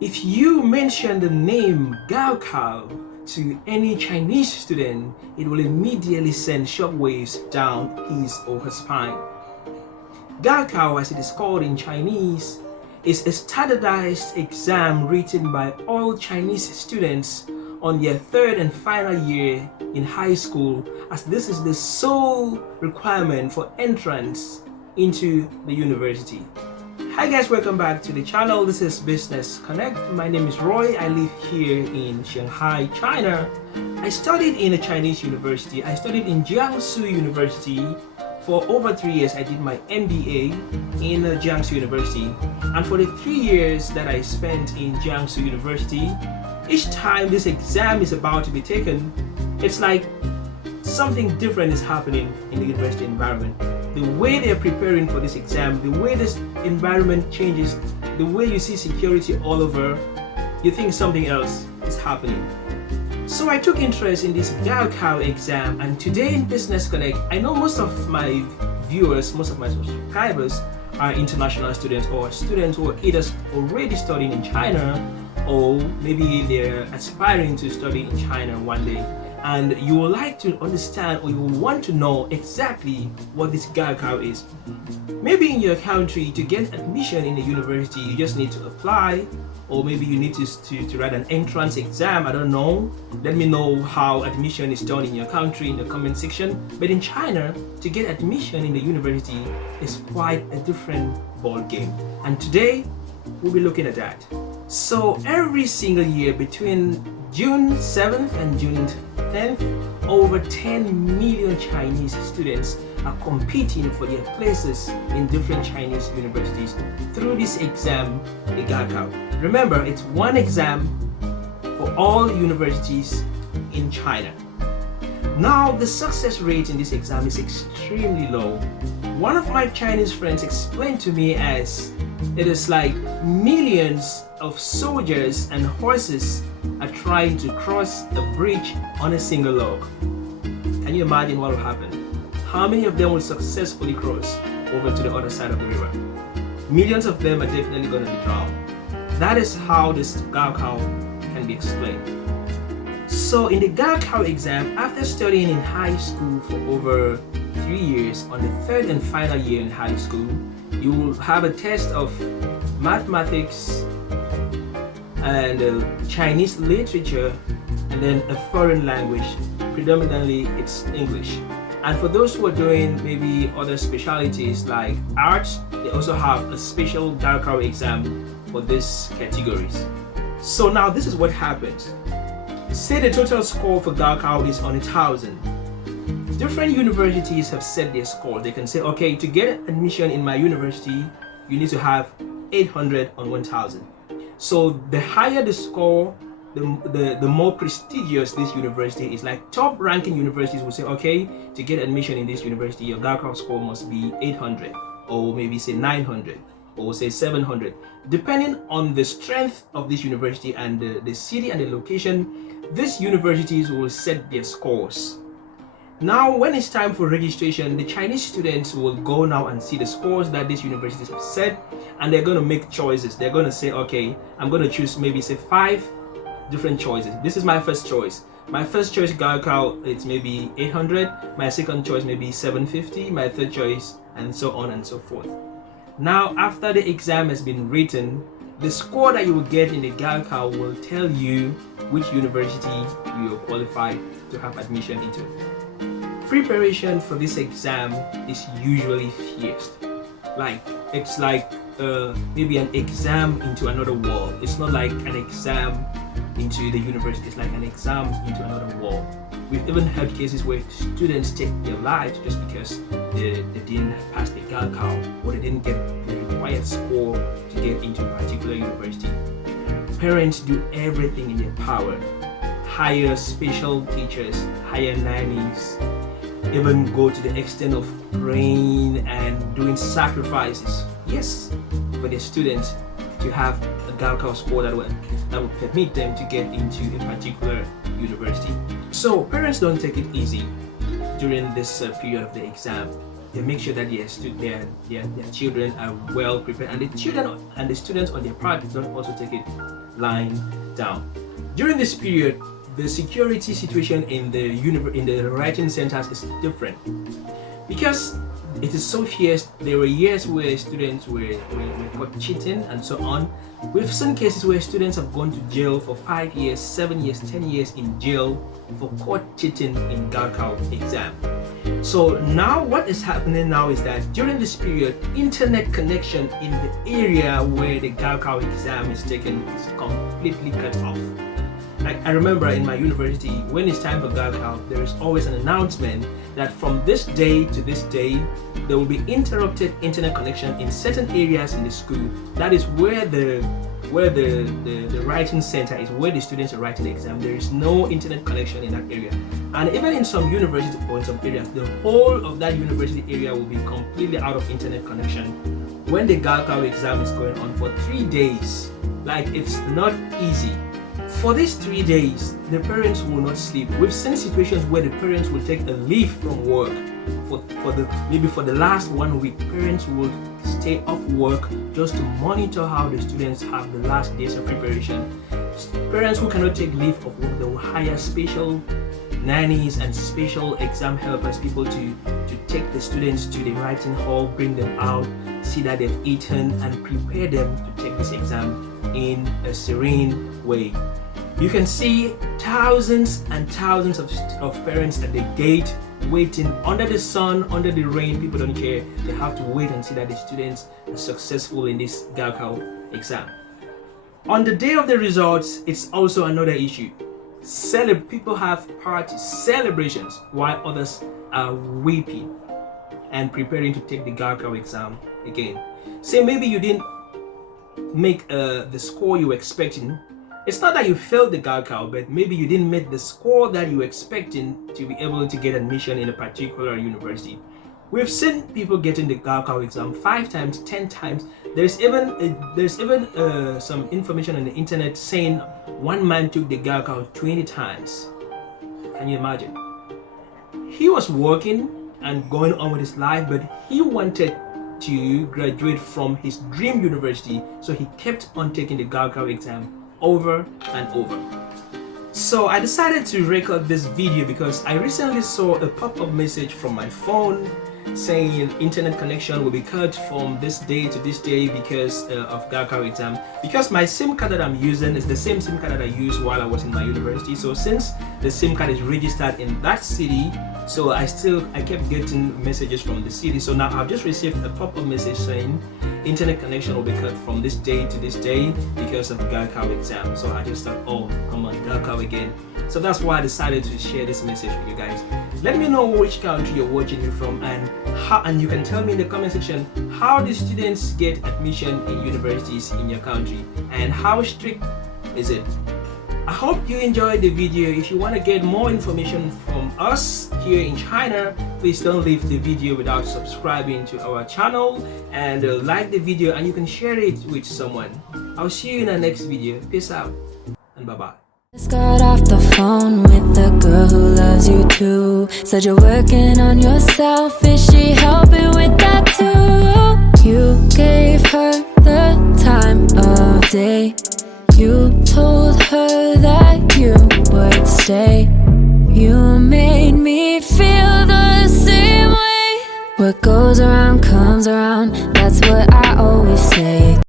If you mention the name Gao Kao to any Chinese student, it will immediately send shockwaves down his or her spine. Gao Kao, as it is called in Chinese, is a standardized exam written by all Chinese students on their third and final year in high school, as this is the sole requirement for entrance into the university. Hi guys, welcome back to the channel. This is Business Connect. My name is Roy. I live here in Shanghai, China. I studied in a Chinese university. I studied in Jiangsu University for over 3 years. I did my MBA in Jiangsu University. And for the 3 years that I spent in Jiangsu University, each time this exam is about to be taken, it's like something different is happening in the university environment. The way they're preparing for this exam, the way this environment changes, the way you see security all over, you think something else is happening. So I took interest in this Gao Kao exam, and today in Business Connect, I know most of my viewers, most of my subscribers are international students or students who are either already studying in China or maybe they're aspiring to study in China one day. And you would like to understand or you want to know exactly what this gaokao is. Maybe in your country, to get admission in the university, you just need to apply, or maybe you need to write an entrance exam. I don't know. Let me know how admission is done in your country in the comment section. But in China, to get admission in the university is quite a different ball game. And today, we'll be looking at that. So every single year between June 7th and June 10th, over 10 million Chinese students are competing for their places in different Chinese universities through this exam, the gaokao. Remember, it's one exam for all universities in China. Now, the success rate in this exam is extremely low. One of my Chinese friends explained to me as it is like millions of soldiers and horses are trying to cross a bridge on a single log. Can you imagine what will happen? How many of them will successfully cross over to the other side of the river? Millions of them are definitely going to be drowned. That is how this gaokao can be explained. So in the gaokao exam, after studying in high school for over 3 years, on the third and final year in high school, you will have a test of mathematics and Chinese literature, and then a foreign language. Predominantly it's English. And for those who are doing maybe other specialties like arts, they also have a special gaokao exam for these categories. So now this is what happens. Say the total score for gaokao is on 1,000. Different universities have set their score. They can say, okay, to get admission in my university, you need to have 800 on 1,000. So the higher the score, the more prestigious this university is. Like top ranking universities will say, okay, to get admission in this university, your gaokao score must be 800, or maybe say 900, or say 700. Depending on the strength of this university and the city and the location, these universities will set their scores. Now, when it's time for registration, the Chinese students will go now and see the scores that these universities have set, and they're going to make choices. They're going to say, okay, I'm going to choose maybe say 5 different choices. This is my first choice. My first choice, gaokao, it's maybe 800. My second choice, maybe 750. My third choice, and so on and so forth. Now, after the exam has been written, the score that you will get in the gaokao will tell you which university you are qualified to have admission into. Preparation for this exam is usually fierce. It's like maybe an exam into another world. It's not like an exam into the university. It's like an exam into another world. We've even had cases where students take their lives just because they didn't pass the gaokao, or they didn't get the required score to get into a particular university. Parents do everything in their power. Hire special teachers, hire nannies, even go to the extent of praying and doing sacrifices, yes, for their students to have a gaokao score that will permit them to get into a particular university. So parents don't take it easy during this period of the exam. they make sure that their children are well prepared, and the children and the students on their part don't also take it lying down. During this period, the security situation in the writing centers is different because it is so fierce. There were years where students were caught cheating and so on. We've seen cases where students have gone to jail for 5 years, 7 years, 10 years in jail for caught cheating in gaokao exam. So now what is happening now is that during this period, internet connection in the area where the gaokao exam is taken is completely cut off. I remember in my university, when it's time for gaokao, there is always an announcement that from this day to this day, there will be interrupted internet connection in certain areas in the school. That is where the writing center is, where the students are writing the exam. There is no internet connection in that area. And even in some universities or in some areas, the whole of that university area will be completely out of internet connection when the gaokao exam is going on for 3 days. Like, it's not easy. For these 3 days, the parents will not sleep. We've seen situations where the parents will take a leave from work maybe for the last 1 week. Parents will stay off work just to monitor how the students have the last days of preparation. Parents who cannot take leave of work, they will hire special nannies and special exam helpers, people to take the students to the writing hall, bring them out, see that they've eaten, and prepare them to take this exam in a serene way. You can see thousands and thousands of parents at the gate waiting under the sun, under the rain. People don't care. They have to wait and see that the students are successful in this gaokao exam. On the day of the results, it's also another issue. People have parties, celebrations, while others are weeping and preparing to take the gaokao exam again. Say maybe you didn't make the score you were expecting. It's not that you failed the gaokao, but maybe you didn't make the score that you were expecting to be able to get admission in a particular university. We've seen people getting the gaokao exam 5 times, 10 times. There's even some information on the internet saying one man took the gaokao 20 times. Can you imagine? He was working and going on with his life, but he wanted to graduate from his dream university, so he kept on taking the gaokao exam over and over. So I decided to record this video because I recently saw a pop-up message from my phone saying internet connection will be cut from this day to this day because of gaokao exam. Because my SIM card that I'm using is the same SIM card that I used while I was in my university. So since the SIM card is registered in that city, so I kept getting messages from the city. So now I've just received a pop-up message saying internet connection will be cut from this day to this day because of gaokao exam. So I just thought, oh, come on, gaokao again. So that's why I decided to share this message with you guys. Let me know which country you're watching me from, and you can tell me in the comment section how do students get admission in universities in your country and how strict is it. I hope you enjoyed the video. If you want to get more information from us here in China, please don't leave the video without subscribing to our channel and like the video, and you can share it with someone. I'll see you in the next video. Peace out and bye-bye. Just got off the phone with the girl who loves you too. Said you're working on yourself. Is she helping with that too? You gave her the time of day. You told her that you would stay. You made me feel the same way. What goes around comes around. That's what I always say.